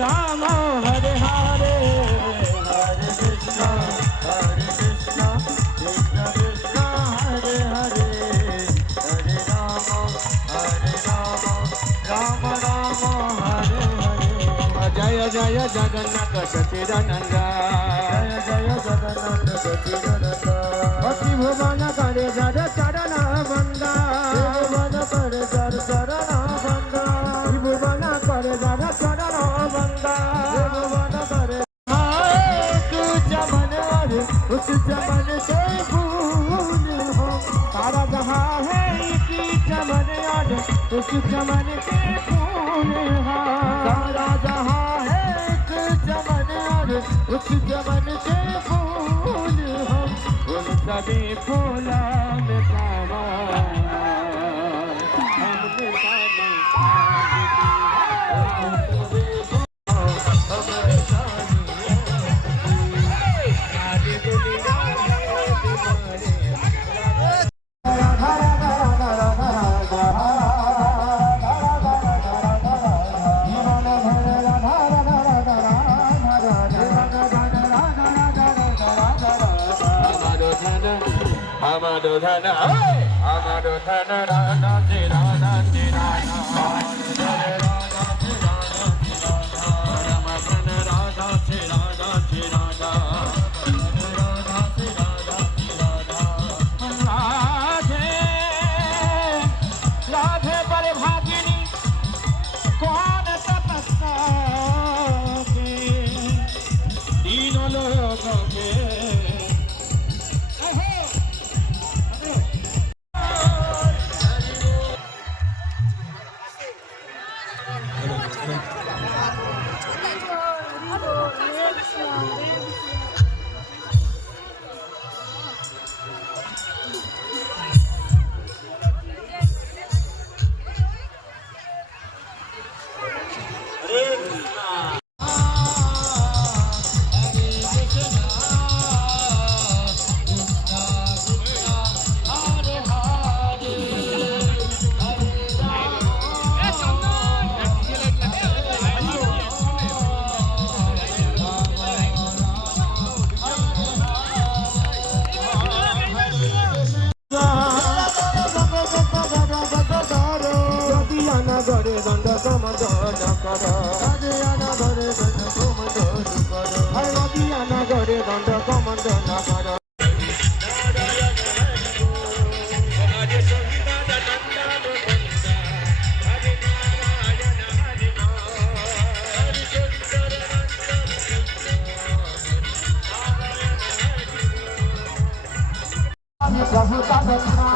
राम हरे हरे हरे कृष्णा हरे कृष्ण कृष्ण हरे हरे हरे राम हरे राम राम राम हरे हरे। जय जय जगन्नाथ सचिदानंद जय जय जगन्नाथ सचिदानंद अति भुवन कर इस चमन के खून सारा जहाँ है एक चमन और उस चमन के फूल हम उन सभी फूला में पावा हमने पावा Amadodhana, Amadodhana, Amadodhana, Amadodhana, Amadodhana, Amadodhana, 네. 감사합니다.